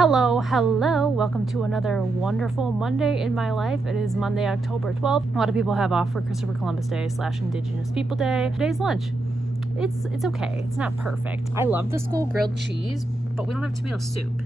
Hello, welcome to another wonderful Monday in my life. It is Monday, October 12th. A lot of people have off for Christopher Columbus Day / Indigenous People Day. Today's lunch. It's okay. It's not perfect. I love the school grilled cheese, but we don't have tomato soup.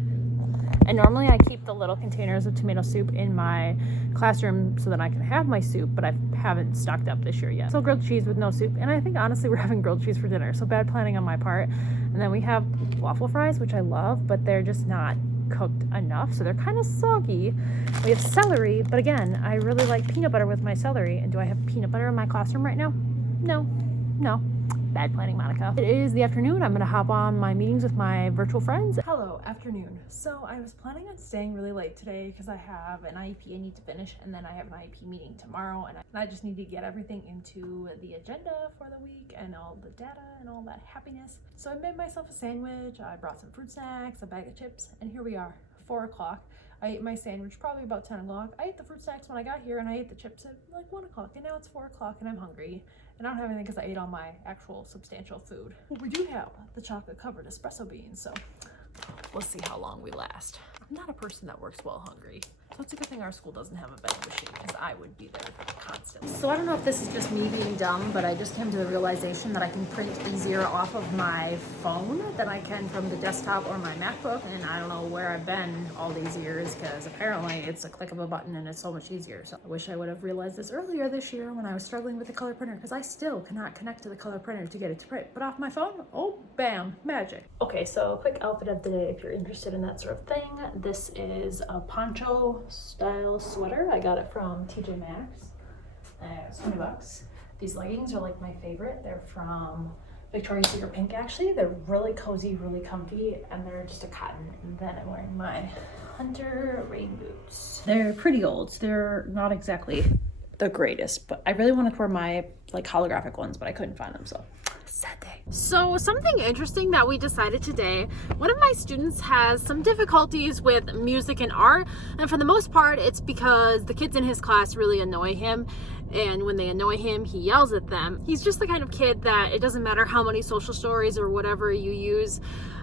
And normally I keep the little containers of tomato soup in my classroom so that I can have my soup, but I haven't stocked up this year yet. So grilled cheese with no soup, and I think honestly we're having grilled cheese for dinner, so bad planning on my part. And then we have waffle fries, which I love, but they're just not cooked enough, so they're kind of soggy. We have celery, but again, I really like peanut butter with my celery. And do I have peanut butter in my classroom right now? No. Bad planning, Monica. It is the afternoon. I'm gonna hop on my meetings with my virtual friends. Hello, afternoon. So I was planning on staying really late today because I have an IEP I need to finish, and then I have an IEP meeting tomorrow, and I just need to get everything into the agenda for the week and all the data and all that happiness. So I made myself a sandwich. I brought some fruit snacks, a bag of chips, and here we are, 4 o'clock. I ate my sandwich probably about 10 o'clock. I ate the fruit snacks when I got here, and I ate the chips at like 1 o'clock, and now it's 4 o'clock and I'm hungry. And I don't have anything because I ate all my actual substantial food. But we do have the chocolate covered espresso beans, so we'll see how long we last. I'm not a person that works well hungry, so it's a good thing our school doesn't have a vending machine because I would be there constantly. So I don't know if this is just me being dumb, but I just came to the realization that I can print easier off of my phone than I can from the desktop or my MacBook, and I don't know where I've been all these years because apparently it's a click of a button and it's so much easier. So I wish I would have realized this earlier this year when I was struggling with the color printer, because I still cannot connect to the color printer to get it to print. But off my phone, oh bam, magic. Okay, so quick outfit of the day if you're interested in that sort of thing. This is a poncho style sweater. I got it from TJ Maxx. It's $20. These leggings are like my favorite. They're from Victoria's Secret Pink, actually. They're really cozy, really comfy, and they're just a cotton. And then I'm wearing my Hunter rain boots. They're pretty old. They're not exactly the greatest, but I really wanted to wear my like holographic ones, but I couldn't find them, so sad day. So something interesting that we decided today, one of my students has some difficulties with music and art, and for the most part it's because the kids in his class really annoy him, and when they annoy him he yells at them. He's just the kind of kid that it doesn't matter how many social stories or whatever you use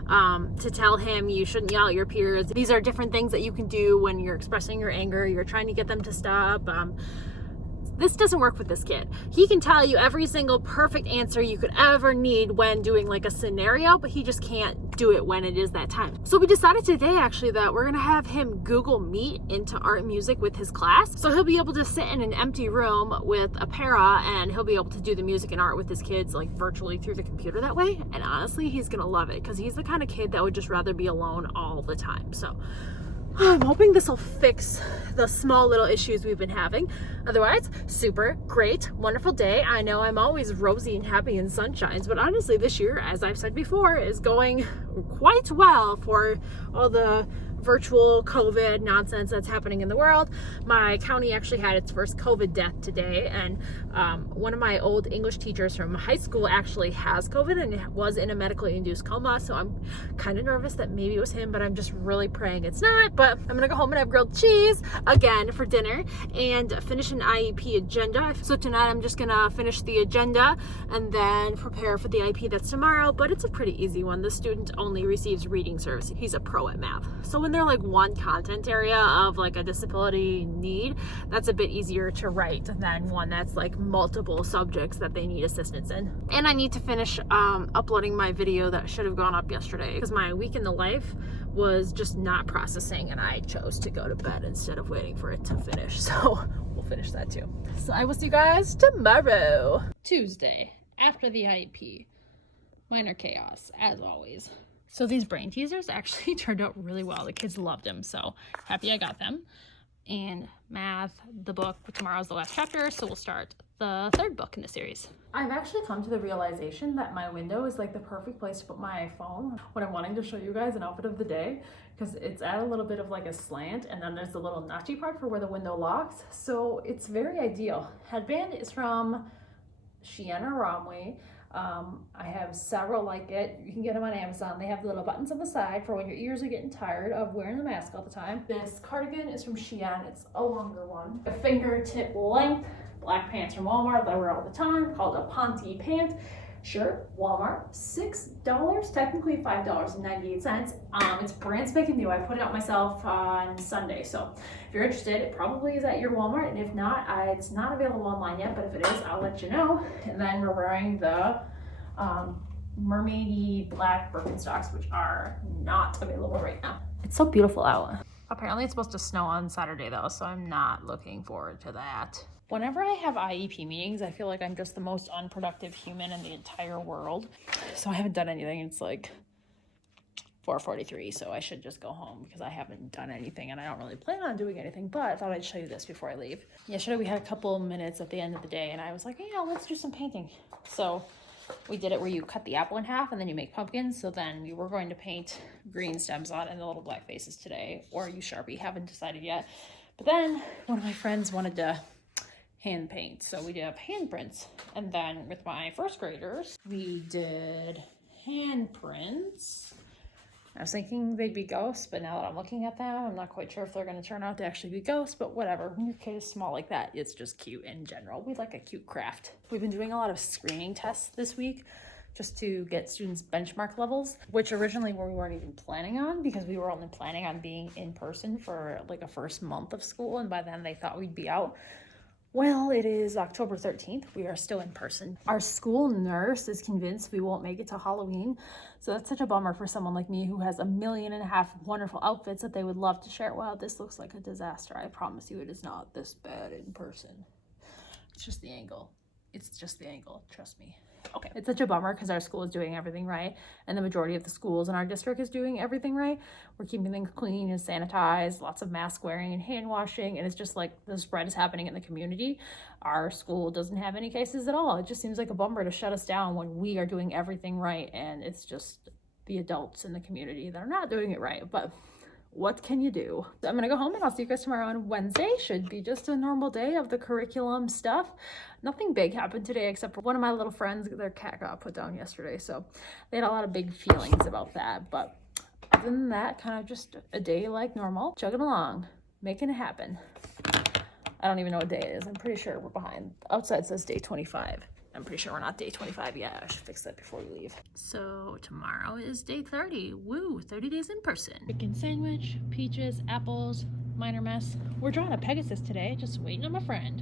to tell him you shouldn't yell at your peers. These are different things that you can do when you're expressing your anger, you're trying to get them to stop. This doesn't work with this kid. He can tell you every single perfect answer you could ever need when doing like a scenario, but he just can't do it when it is that time. So we decided today actually that we're gonna have him Google Meet into art and music with his class. So he'll be able to sit in an empty room with a para and he'll be able to do the music and art with his kids like virtually through the computer that way. And honestly, he's gonna love it because he's the kind of kid that would just rather be alone all the time. So I'm hoping this will fix the small little issues we've been having. Otherwise, super great, wonderful day. I know I'm always rosy and happy and sunshines, but honestly this year, as I've said before, is going quite well for all the virtual COVID nonsense that's happening in the world. My county actually had its first COVID death today, and one of my old English teachers from high school actually has COVID and was in a medically induced coma, so I'm kind of nervous that maybe it was him, but I'm just really praying it's not. But I'm gonna go home and have grilled cheese again for dinner and finish an IEP agenda. So tonight I'm just gonna finish the agenda and then prepare for the IEP that's tomorrow, but it's a pretty easy one. The student only receives reading service. He's a pro at math. So when they're like one content area of like a disability need, that's a bit easier to write than one that's like multiple subjects that they need assistance in. And I need to finish uploading my video that should have gone up yesterday because my week in the life was just not processing and I chose to go to bed instead of waiting for it to finish. So we'll finish that too. So I will see you guys tomorrow. Tuesday, after the IEP. Minor chaos, as always. So these brain teasers actually turned out really well. The kids loved them, so happy I got them. And math, the book, tomorrow's the last chapter, so we'll start the third book in the series. I've actually come to the realization that my window is like the perfect place to put my phone when I'm wanting to show you guys an outfit of the day, because it's at a little bit of like a slant, and then there's the little notchy part for where the window locks, so it's very ideal. Headband is from Sheena Romway. I have several like it. You can get them on Amazon. They have the little buttons on the side for when your ears are getting tired of wearing the mask all the time. This cardigan is from Shein. It's a longer one. A fingertip length black pants from Walmart that I wear all the time, called a Ponte pant. Shirt, Walmart, $6, technically $5.98. It's brand spanking new. I put it out myself on Sunday. So if you're interested, it probably is at your Walmart. And if not, it's not available online yet, but if it is, I'll let you know. And then we're wearing the mermaidy black Birkenstocks, which are not available right now. It's so beautiful out. Apparently it's supposed to snow on Saturday though, so I'm not looking forward to that. Whenever I have IEP meetings, I feel like I'm just the most unproductive human in the entire world. So I haven't done anything. It's like 4:43, so I should just go home because I haven't done anything and I don't really plan on doing anything, but I thought I'd show you this before I leave. Yesterday we had a couple minutes at the end of the day and I was like, let's do some painting. So we did it where you cut the apple in half and then you make pumpkins. So then we were going to paint green stems on and the little black faces today, or use Sharpie, haven't decided yet. But then one of my friends wanted to hand paint, so we did have handprints. And then with my first graders, we did handprints. I was thinking they'd be ghosts, but now that I'm looking at them, I'm not quite sure if they're going to turn out to actually be ghosts, but whatever. When your kid is small like that, it's just cute in general. We like a cute craft. We've been doing a lot of screening tests this week just to get students' benchmark levels, which originally we weren't even planning on because we were only planning on being in person for like a first month of school, and by then they thought we'd be out. Well, it is October 13th. We are still in person. Our school nurse is convinced we won't make it to Halloween. So that's such a bummer for someone like me who has 1.5 million wonderful outfits that they would love to share. Wow, this looks like a disaster. I promise you it is not this bad in person. It's just the angle. It's just the angle, trust me. Okay, it's such a bummer because our school is doing everything right and the majority of the schools in our district is doing everything right. We're keeping things clean and sanitized, lots of mask wearing and hand washing, and it's just like the spread is happening in the community. Our school doesn't have any cases at all. It just seems like a bummer to shut us down when we are doing everything right, and it's just the adults in the community that are not doing it right. But what can you do? So I'm gonna go home and I'll see you guys tomorrow on Wednesday. Should be just a normal day of the curriculum stuff. Nothing big happened today except for one of my little friends, their cat got put down yesterday. So they had a lot of big feelings about that. But other than that, kind of just a day like normal, chugging along, making it happen. I don't even know what day it is. I'm pretty sure we're behind. Outside says day 25. I'm pretty sure we're not day 25 yet. I should fix that before we leave. So tomorrow is day 30. Woo, 30 days in person. Chicken sandwich, peaches, apples, minor mess. We're drawing a Pegasus today, just waiting on my friend.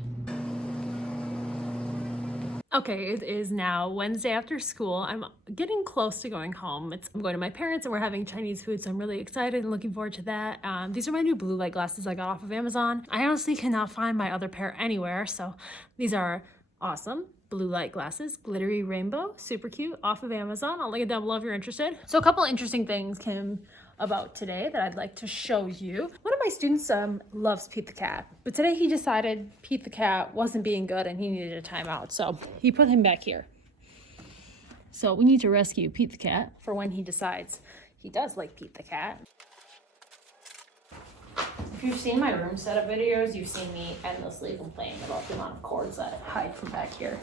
Okay, it is now Wednesday after school. I'm getting close to going home. I'm going to my parents and we're having Chinese food, so I'm really excited and looking forward to that. These are my new blue light glasses I got off of Amazon. I honestly cannot find my other pair anywhere, so these are awesome. Blue light glasses, glittery rainbow, super cute, off of Amazon. I'll link it down below if you're interested. So a couple interesting things came about today that I'd like to show you. One of my students loves Pete the cat, but today he decided Pete the cat wasn't being good and he needed a timeout, so he put him back here. So we need to rescue Pete the cat for when he decides he does like Pete the cat. If you've seen my room setup videos, you've seen me endlessly complaining about the amount of cords that hide from back here.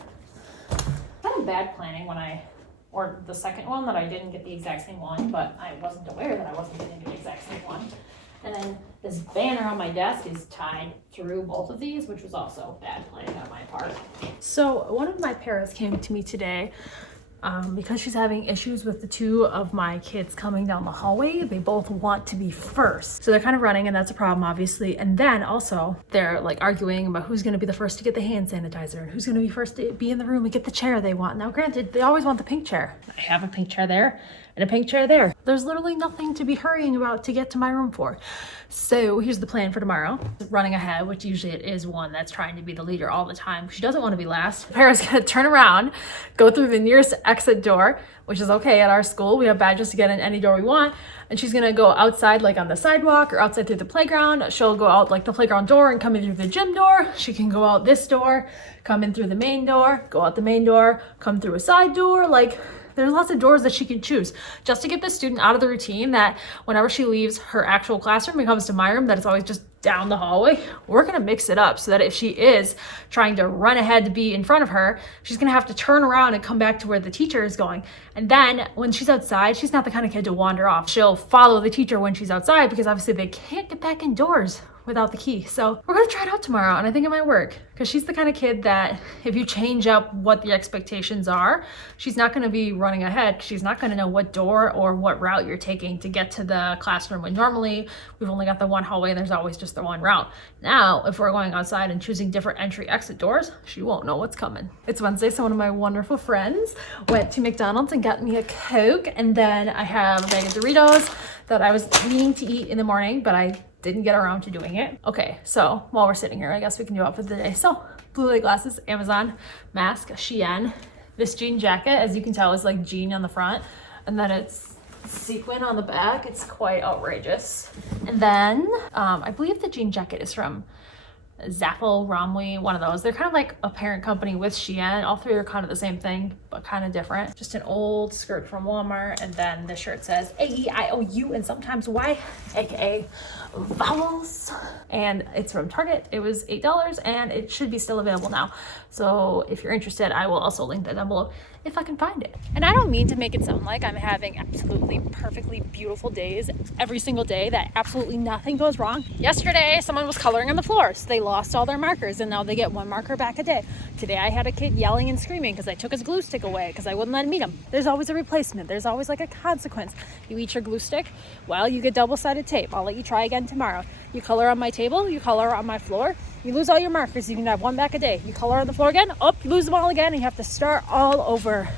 Kind of bad planning when I ordered the second one that I didn't get the exact same one, but I wasn't aware that I wasn't getting the exact same one. And then this banner on my desk is tied through both of these, which was also bad planning on my part. So one of my parents came to me today because she's having issues with the two of my kids coming down the hallway. They both want to be first. So they're kind of running, and that's a problem, obviously. And then also they're like arguing about who's going to be the first to get the hand sanitizer and who's going to be first to be in the room and get the chair they want. Now, granted, they always want the pink chair. I have a pink chair there and a pink chair there. There's literally nothing to be hurrying about to get to my room for. So here's the plan for tomorrow. Running ahead, which usually it is one that's trying to be the leader all the time. She doesn't want to be last. Para's gonna turn around, go through the nearest exit door, which is okay at our school. We have badges to get in any door we want. And she's gonna go outside, like on the sidewalk or outside through the playground. She'll go out like the playground door and come in through the gym door. She can go out this door, come in through the main door, go out the main door, come through a side door. Like, there's lots of doors that she can choose just to get the student out of the routine that whenever she leaves her actual classroom and comes to my room, that it's always just down the hallway. We're gonna mix it up so that if she is trying to run ahead to be in front of her, she's gonna have to turn around and come back to where the teacher is going. And then when she's outside, she's not the kind of kid to wander off. She'll follow the teacher when she's outside because obviously they can't get back indoors without the key. So we're gonna try it out tomorrow, and I think it might work, because she's the kind of kid that if you change up what the expectations are, she's not gonna be running ahead. She's not gonna know what door or what route you're taking to get to the classroom, when normally we've only got the one hallway and there's always just the one route. Now, if we're going outside and choosing different entry exit doors, she won't know what's coming. It's Wednesday, so one of my wonderful friends went to McDonald's and got me a Coke, and then I have a bag of Doritos that I was meaning to eat in the morning, but I didn't get around to doing it. Okay, so while we're sitting here, I guess we can do outfits of the day. So blue light glasses, Amazon, mask, Shein. This jean jacket, as you can tell, is like jean on the front, and then it's sequin on the back. It's quite outrageous. And then I believe the jean jacket is from Zaffel, Romley, one of those. They're kind of like a parent company with Shein. All three are kind of the same thing, but kind of different. Just an old skirt from Walmart, and then the shirt says A-E-I-O-U and sometimes Y, aka vowels. And it's from Target. It was $8, and it should be still available now. So if you're interested, I will also link that down below if I can find it. And I don't mean to make it sound like I'm having absolutely perfectly beautiful days every single day, that absolutely nothing goes wrong. Yesterday, someone was coloring on the floor, so they lost all their markers, and now they get one marker back a day. Today, I had a kid yelling and screaming because I took his glue stick away because I wouldn't let him eat him. There's always a replacement. There's always like a consequence. You eat your glue stick, well, you get double-sided tape. I'll let you try again tomorrow. You color on my table, you color on my floor, you lose all your markers. You can have one back a day. You color on the floor again, you lose them all again, and you have to start all over.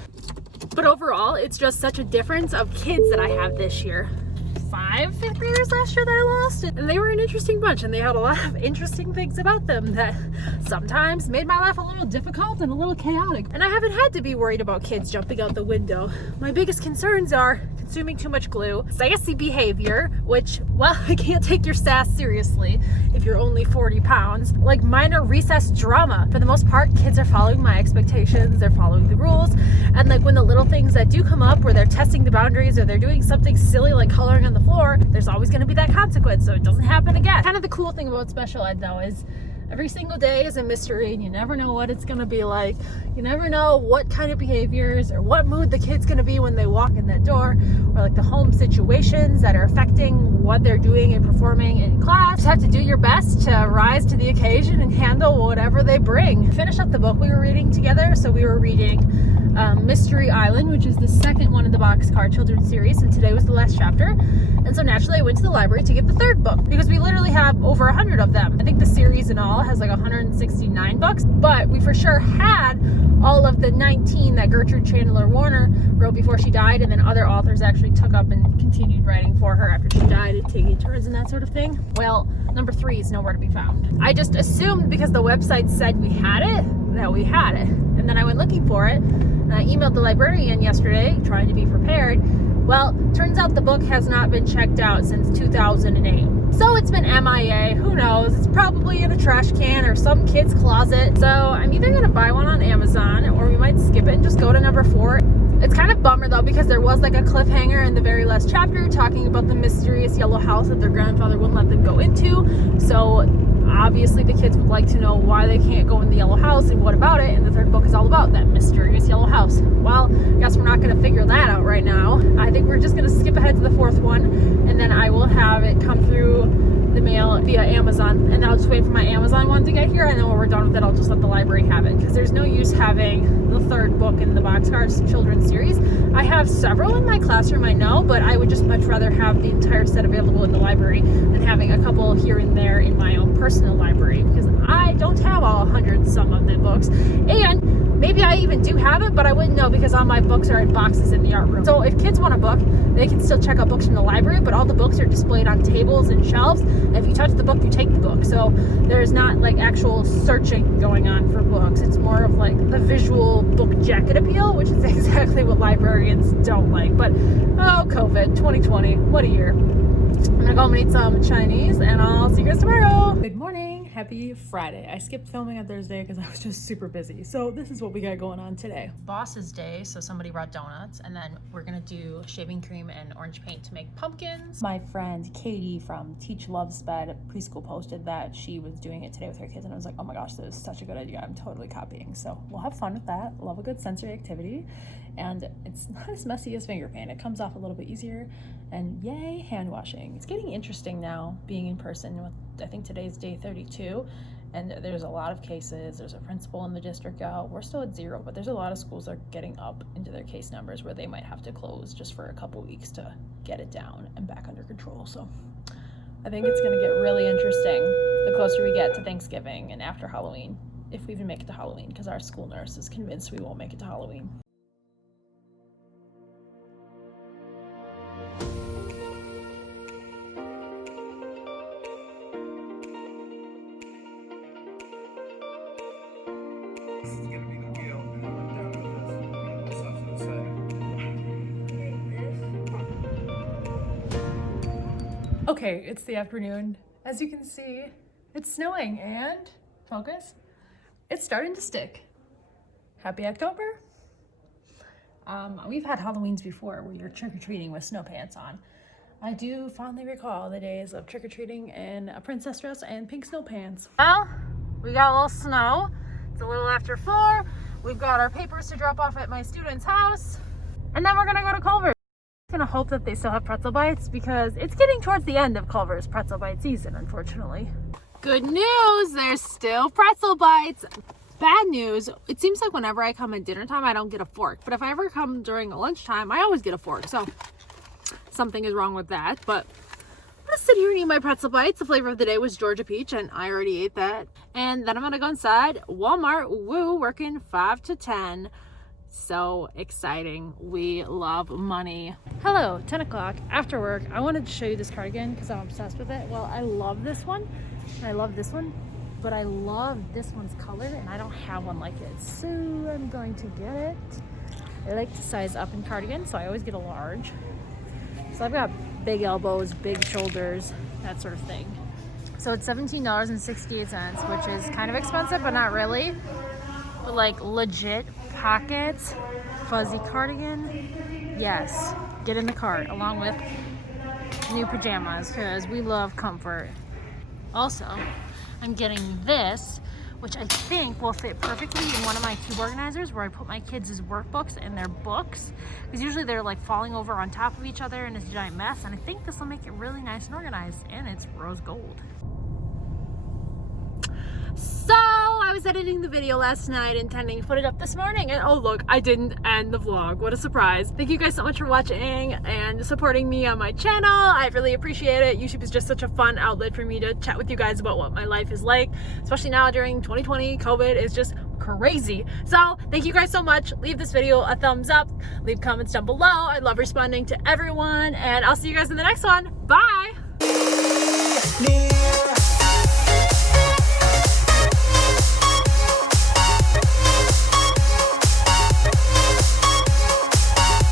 But overall, it's just such a difference of kids that I have this year. 5 fifth graders last year that I lost, and they were an interesting bunch, and they had a lot of interesting things about them that sometimes made my life a little difficult and a little chaotic. And I haven't had to be worried about kids jumping out the window. My biggest concerns are consuming too much glue, sassy behavior, which, well, I can't take your sass seriously if you're only 40 pounds, like minor recess drama. For the most part, kids are following my expectations, they're following the rules, and like when the little things that do come up where they're testing the boundaries or they're doing something silly like coloring on the floor, there's always going to be that consequence, so it doesn't happen again. Kind of the cool thing about special ed though is every single day is a mystery, and you never know what it's going to be like. You never know what kind of behaviors or what mood the kid's going to be when they walk in that door, or like the home situations that are affecting what they're doing and performing in class. Just have to do your best to rise to the occasion and handle whatever they bring. Finish up the book we were reading together. So we were reading Mystery Island, which is the second one in the Boxcar Children's series, and today was the last chapter. And so naturally I went to the library to get the third book because we literally have over 100 of them. I think the series in all has like 169 books, but we for sure had all of the 19 that Gertrude Chandler Warner wrote before she died, and then other authors actually took up and continued writing for her after she died and taking turns and that sort of thing. Well, number 3 is nowhere to be found. I just assumed because the website said we had it, that we had it. And then I went looking for it, and I emailed the librarian yesterday trying to be prepared. Well, turns out the book has not been checked out since 2008. So it's been MIA, who knows? It's probably in a trash can or some kid's closet. So I'm either gonna buy one on Amazon, or we might skip it and just go to number 4. It's kind of bummer though, because there was like a cliffhanger in the very last chapter talking about the mysterious yellow house that their grandfather wouldn't let them go into. So obviously the kids would like to know why they can't go in the yellow house and what about it, and the third book is all about that mysterious yellow house. Well, I guess we're not going to figure that out right now. I think we're just going to skip ahead to the 4th one, and then I will have it come through the mail via Amazon, and then I'll just wait for my Amazon one to get here, and then when we're done with it, I'll just let the library have it, because there's no use having the 3rd book in the Boxcar Children's series. I have several in my classroom, I know, but I would just much rather have the entire set available in the library than having a couple here and there in my own personal library, because I don't have all 100 some of the books, and maybe I even do have it, but I wouldn't know because all my books are in boxes in the art room. So if kids want a book, they can still check out books from the library, but all the books are displayed on tables and shelves, and if you touch the book, you take the book. So there's not like actual searching going on for books. It's more of like the visual book jacket appeal, which is exactly what librarians don't like. But oh, COVID 2020, what a year. I'm gonna go home and eat some Chinese, and I'll see you guys tomorrow. Good morning, happy Friday. I skipped filming on Thursday because I was just super busy. So this is what we got going on today. Boss's day, so somebody brought donuts, and then we're gonna do shaving cream and orange paint to make pumpkins. My friend Katie from Teach Love Sped preschool posted that she was doing it today with her kids, and I was like, oh my gosh, this is such a good idea. I'm totally copying. So we'll have fun with that. Love a good sensory activity. And it's not as messy as finger paint. It comes off a little bit easier, and yay, hand washing. It's getting interesting now being in person with I think today's day 32, and there's a lot of cases. There's a principal in the district out. We're still at 0, but there's a lot of schools that are getting up into their case numbers where they might have to close just for a couple weeks to get it down and back under control. So I think it's going to get really interesting the closer we get to Thanksgiving and after Halloween, if we even make it to Halloween, because our school nurse is convinced we won't make it to Halloween. This is gonna be the wheel, and then we're down to this off to the side. Okay, it's the afternoon. As you can see, it's snowing and, focus, it's starting to stick. Happy October. We've had Halloweens before where you're trick-or-treating with snow pants on. I do fondly recall the days of trick-or-treating in a princess dress and pink snow pants. Well, we got a little snow. It's a little after 4. We've got our papers to drop off at my student's house. And then we're gonna go to Culver's. I'm gonna hope that they still have pretzel bites because it's getting towards the end of Culver's pretzel bite season, unfortunately. Good news, there's still pretzel bites. Bad news, it seems like whenever I come at dinner time, I don't get a fork. But if I ever come during lunchtime, I always get a fork. So something is wrong with that. But I'm gonna sit here and eat my pretzel bites. The flavor of the day was Georgia peach, and I already ate that. And then I'm gonna go inside. Walmart, woo, working 5 to 10. So exciting. We love money. Hello, 10 o'clock after work. I wanted to show you this cardigan because I'm obsessed with it. Well, I love this one. And I love this one. But I love this one's color, and I don't have one like it. So I'm going to get it. I like to size up in cardigans, so I always get a large. So I've got big elbows, big shoulders, that sort of thing. So it's $17.68, which is kind of expensive, but not really. But like legit pockets, fuzzy cardigan. Yes, get in the cart along with new pajamas because we love comfort. Also, I'm getting this, which I think will fit perfectly in one of my cube organizers where I put my kids' workbooks and their books. Because usually they're like falling over on top of each other and it's a giant mess. And I think this will make it really nice and organized. And it's rose gold. So I was editing the video last night intending to put it up this morning, and oh look, I didn't end the vlog. What a surprise. Thank you guys so much for watching and supporting me on my channel. I really appreciate it. YouTube is just such a fun outlet for me to chat with you guys about what my life is like, especially now during 2020. COVID is just crazy. So thank you guys so much. Leave this video a thumbs up, leave comments down below. I love responding to everyone, and I'll see you guys in the next one. Bye.